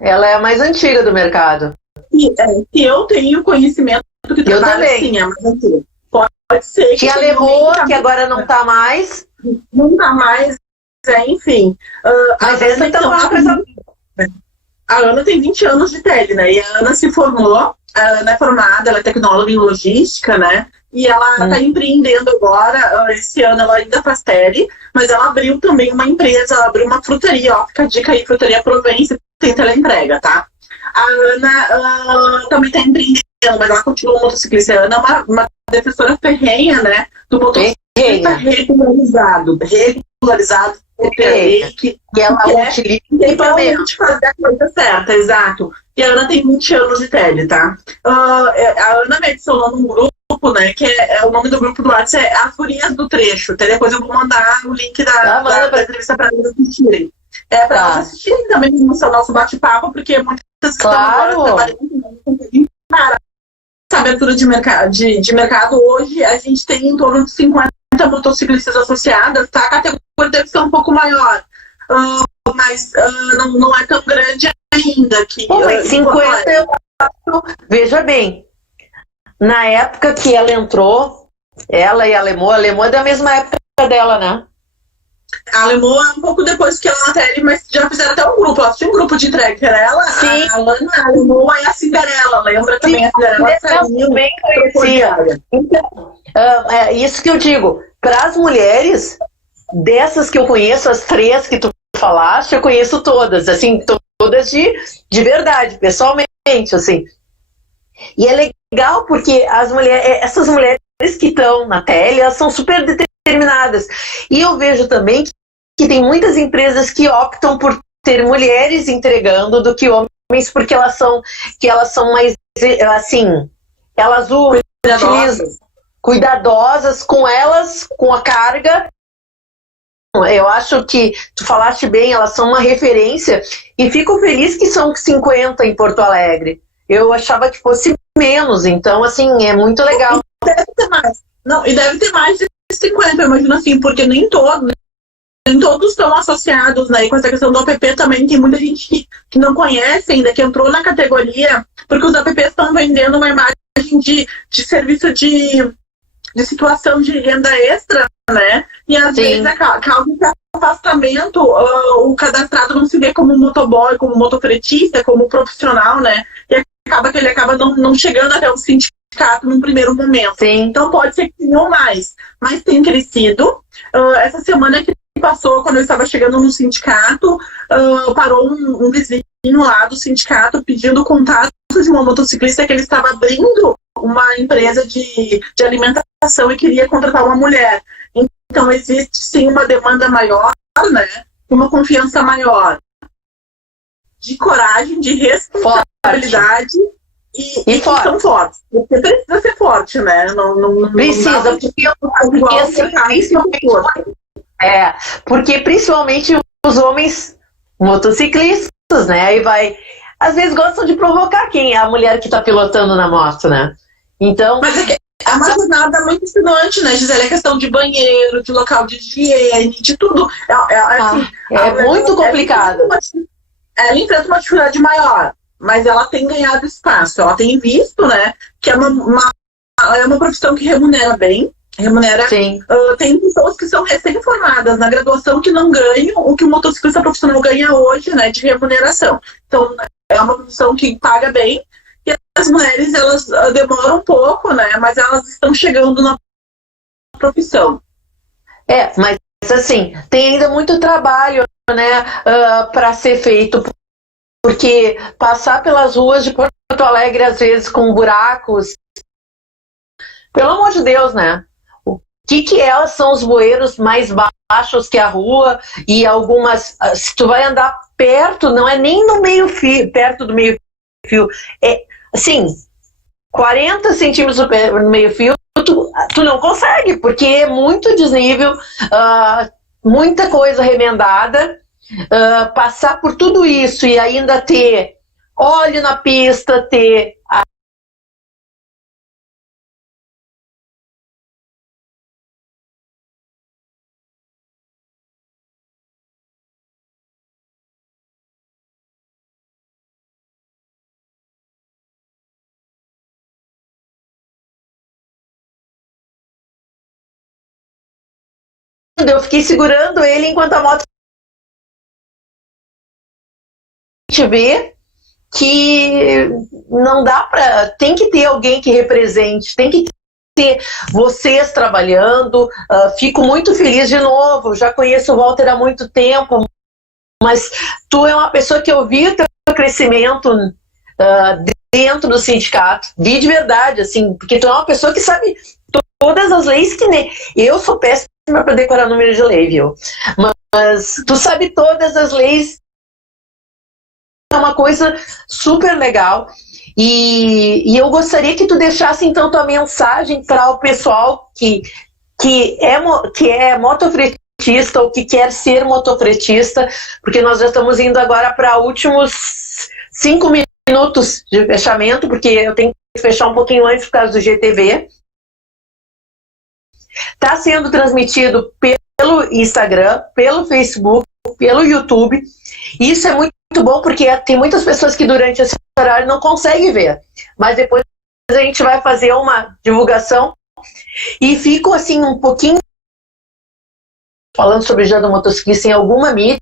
Ela é a mais antiga do mercado. E eu tenho conhecimento que trabalha assim, é mais antiga. Pode ser que. Tinha a Lemoa, que agora não tá mais. Não tá mais, enfim. Mas essa então é uma coisa. A Ana tem 20 anos de tele, né? E a Ana se formou, a Ana é formada, ela é tecnóloga em logística, né? E ela está empreendendo agora, esse ano ela ainda faz tele, mas ela abriu também uma empresa, ela abriu uma frutaria, ó, fica a dica aí, Frutaria Provence, tem teleentrega, tá? A Ana também está empreendendo, mas ela continua motociclista. A Ana é uma defensora ferrenha, né? Do motociclista regularizado, que ela utiliza equipamento. Fazer a coisa certa, exato. E a Ana tem 20 anos de tele, tá? A Ana me adicionou num grupo, né? Que o nome do grupo do WhatsApp é As Gurias do Trecho. Até depois eu vou mandar o link da entrevista para eles assistirem. Para elas assistirem também no nosso bate-papo, porque muitas estão agora trabalhando, não conseguem parar. Essa abertura de mercado hoje, a gente tem em torno de 50 motociclistas associadas, tá? A categoria deve ser um pouco maior, mas não é tão grande ainda. Mas 50 eu acho, veja bem, na época que ela entrou, ela e a Lemoa é da mesma época dela, né? A Lemoa um pouco depois que ela na tele, mas já fizeram até um grupo, ela tinha um grupo de entrega, que era ela, a Lana, a Lemoa e a Cinderela, lembra também? A Cinderela também conhecia. Então, é isso que eu digo, para as mulheres, dessas que eu conheço, as 3 que tu falaste, eu conheço todas, assim, todas de verdade, pessoalmente, assim. E é legal porque essas mulheres que estão na tele, elas são super determinadas. E eu vejo também que tem muitas empresas que optam por ter mulheres entregando do que homens, porque elas são mais, assim, elas utilizam cuidadosas com elas, com a carga, eu acho que tu falaste bem, elas são uma referência e fico feliz que são 50 em Porto Alegre. Eu achava que fosse menos, então, assim, é muito legal. Deve ter mais. Não, e deve ter mais de 50, eu imagino assim, porque nem todos estão associados, né? E com essa questão do app também tem muita gente que não conhece ainda, que entrou na categoria, porque os apps estão vendendo uma imagem de serviço de situação de renda extra, né? E às vezes causa esse afastamento, o cadastrado não se vê como motoboy, como motofretista, como profissional, né? E acaba que ele acaba não chegando até o sindicato num primeiro momento. Sim. Então pode ser que tenham mais, mas tem crescido. Essa semana que passou, quando eu estava chegando no sindicato, parou um vizinho lá do sindicato pedindo contato de uma motociclista que ele estava abrindo uma empresa de alimentação e queria contratar uma mulher. Então existe sim uma demanda maior, né? Uma confiança maior de coragem, de responsabilidade e que são fortes. Porque precisa ser forte, né? Não precisa, porque principalmente os homens motociclistas, né? Aí vai, às vezes gostam de provocar a mulher que está pilotando na moto, né? Então, mas é uma jornada muito ensinante, né, Gisele? A questão de banheiro, de local de higiene, de tudo. É muito complicado. Ela enfrenta uma dificuldade maior, mas ela tem ganhado espaço. Ela tem visto, né, que é uma profissão que remunera bem. Tem pessoas que são recém-formadas na graduação que não ganham o que o motociclista profissional ganha hoje, né, de remuneração. Então, é uma profissão que paga bem. E as mulheres, elas demoram um pouco, né? Mas elas estão chegando na profissão. Mas assim, tem ainda muito trabalho, né, para ser feito. Porque passar pelas ruas de Porto Alegre, às vezes, com buracos... Pelo amor de Deus, né? O que são os bueiros mais baixos que a rua? E algumas... Se tu vai andar perto, não é nem no meio-fio, perto do meio-fio. Assim, 40 centímetros no meio-fio, tu não consegue, porque é muito desnível, muita coisa remendada, passar por tudo isso e ainda ter óleo na pista, ter... Eu fiquei segurando ele enquanto a moto... A gente vê que não dá para... Tem que ter alguém que represente, tem que ter vocês trabalhando. Fico muito feliz de novo, já conheço o Walter há muito tempo, mas tu é uma pessoa que eu vi o teu crescimento dentro do sindicato, vi de verdade, assim, porque tu é uma pessoa que sabe todas as leis que nem... Eu sou péssima para decorar número de lei, viu? Mas tu sabe todas as leis. É uma coisa super legal. E eu gostaria que tu deixasse, então, tua mensagem para o pessoal que é motofretista ou que quer ser motofretista, porque nós já estamos indo agora para últimos 5 minutos de fechamento, porque eu tenho que fechar um pouquinho antes por causa do GTV. Está sendo transmitido pelo Instagram, pelo Facebook, pelo YouTube. Isso é muito bom porque tem muitas pessoas que durante esse horário não conseguem ver. Mas depois a gente vai fazer uma divulgação e fico assim um pouquinho falando sobre o Dia do Motociclista em alguma mídia.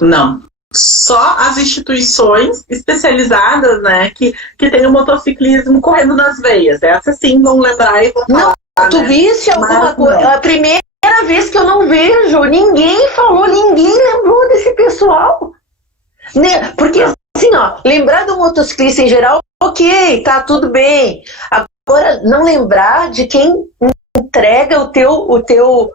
Não. Só as instituições especializadas, né, que tem o motociclismo correndo nas veias. Essas sim vão lembrar e vão falar. Não, tu viste alguma coisa? É a primeira vez que eu não vejo. Ninguém falou, ninguém lembrou desse pessoal. Porque, assim, ó, lembrar do motociclista em geral, ok, tá tudo bem. Agora, não lembrar de quem entrega o teu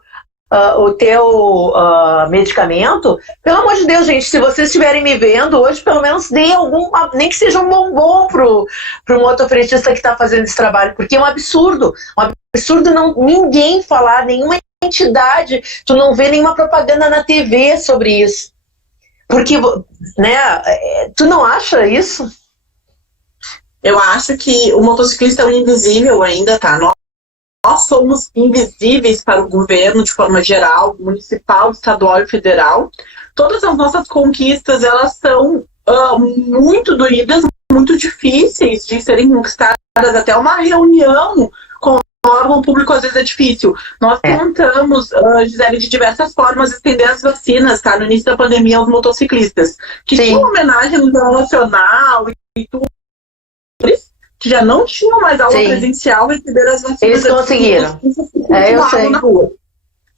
medicamento, pelo amor de Deus, gente, se vocês estiverem me vendo hoje, pelo menos dê nem que seja um bombom pro motofretista que está fazendo esse trabalho, porque é um absurdo ninguém falar, nenhuma entidade, tu não vê nenhuma propaganda na TV sobre isso. Porque, né, tu não acha isso? Eu acho que o motociclista é um invisível ainda, tá? Nós somos invisíveis para o governo de forma geral, municipal, estadual e federal. Todas as nossas conquistas, elas são muito doídas, muito difíceis de serem conquistadas. Até uma reunião com o órgão público às vezes é difícil. Nós tentamos, Gisele, de diversas formas estender as vacinas, tá? No início da pandemia aos motociclistas, que tinha uma homenagem no Jornal Nacional e tudo, que já não tinham mais aula presencial, receberam as vacinas. Eles conseguiram. Eu sei. Na rua.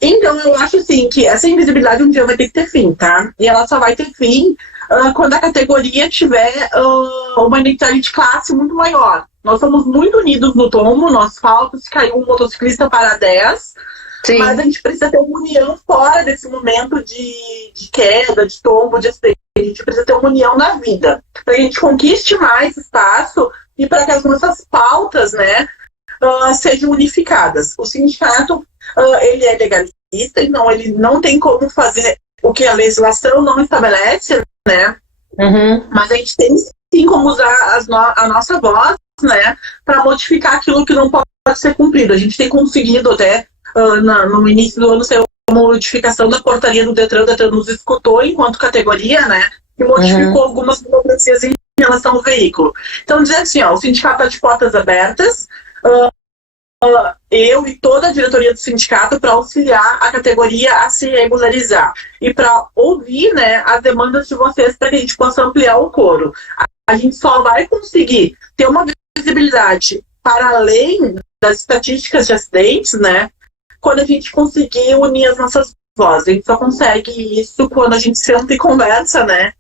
Então, eu acho assim que essa invisibilidade um dia vai ter que ter fim, tá? E ela só vai ter fim quando a categoria tiver uma identidade de classe muito maior. Nós somos muito unidos no tombo, no asfalto, se caiu um motociclista para 10, mas a gente precisa ter uma união fora desse momento de queda, de tombo, de acidente. A gente precisa ter uma união na vida, para que a gente conquiste mais espaço e para que as nossas pautas, né, sejam unificadas. O sindicato, ele é legalista, então ele não tem como fazer o que a legislação não estabelece, né? Mas a gente tem sim como usar a nossa voz, né, para modificar aquilo que não pode ser cumprido. A gente tem conseguido até, no início do ano, ser uma modificação da portaria do Detran. O Detran nos escutou enquanto categoria, né, e modificou algumas burocracias em relação ao veículo. Então, dizer assim, ó, o sindicato está de portas abertas, eu e toda a diretoria do sindicato para auxiliar a categoria a se regularizar e para ouvir, né, as demandas de vocês para que a gente possa ampliar o coro. A gente só vai conseguir ter uma visibilidade para além das estatísticas de acidentes, né, quando a gente conseguir unir as nossas vozes. A gente só consegue isso quando a gente senta e conversa, né,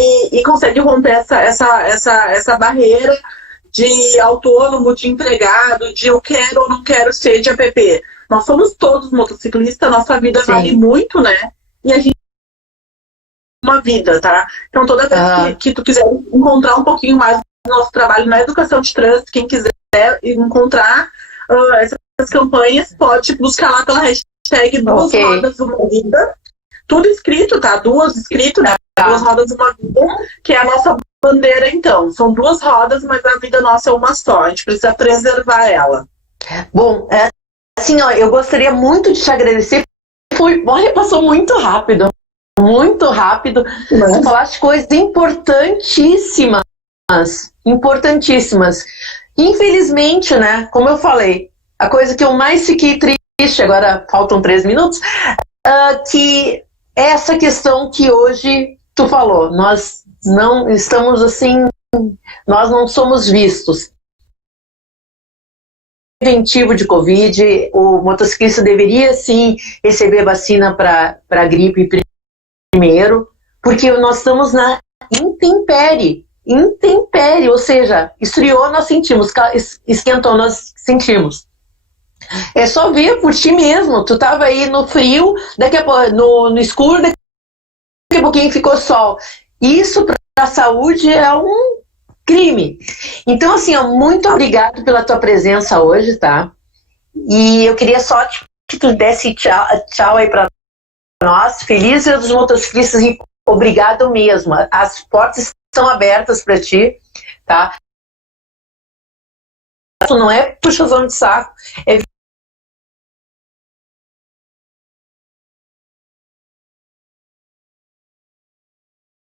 e consegue romper essa barreira de autônomo, de empregado, de eu quero ou não quero ser de app. Nós somos todos motociclistas, nossa vida vale muito, né? E a gente uma vida, tá? Então toda vez que tu quiser encontrar um pouquinho mais do nosso trabalho na educação de trânsito, quem quiser encontrar essas campanhas, pode buscar lá pela hashtag Duas Rodas Uma Vida. Tudo escrito, tá? Escrito, né? Duas Rodas Uma Vida, que é a nossa bandeira, então. São duas rodas, mas a vida nossa é uma só. A gente precisa preservar ela. Bom, assim, ó, eu gostaria muito de te agradecer. Passou muito rápido. Muito rápido. Você falaste coisas importantíssimas. Importantíssimas. Infelizmente, né? Como eu falei, a coisa que eu mais fiquei triste, agora faltam 3 minutos, que é essa questão que hoje tu falou. Nós não estamos assim, nós não somos vistos. Preventivo de Covid, o motociclista deveria sim receber vacina para gripe primeiro, porque nós estamos na intempérie, ou seja, esfriou, nós sentimos, esquentou, nós sentimos. É só ver por ti mesmo, tu estava aí no frio, daqui a pouco, no escuro, daqui a pouquinho ficou sol. Isso para a saúde é um crime. Então, assim, ó, muito obrigado pela tua presença hoje, tá? E eu queria só que tu desse tchau aí para nós. Feliz Dia dos Motociclistas e obrigado mesmo. As portas estão abertas para ti, tá? Não é puxação de saco, é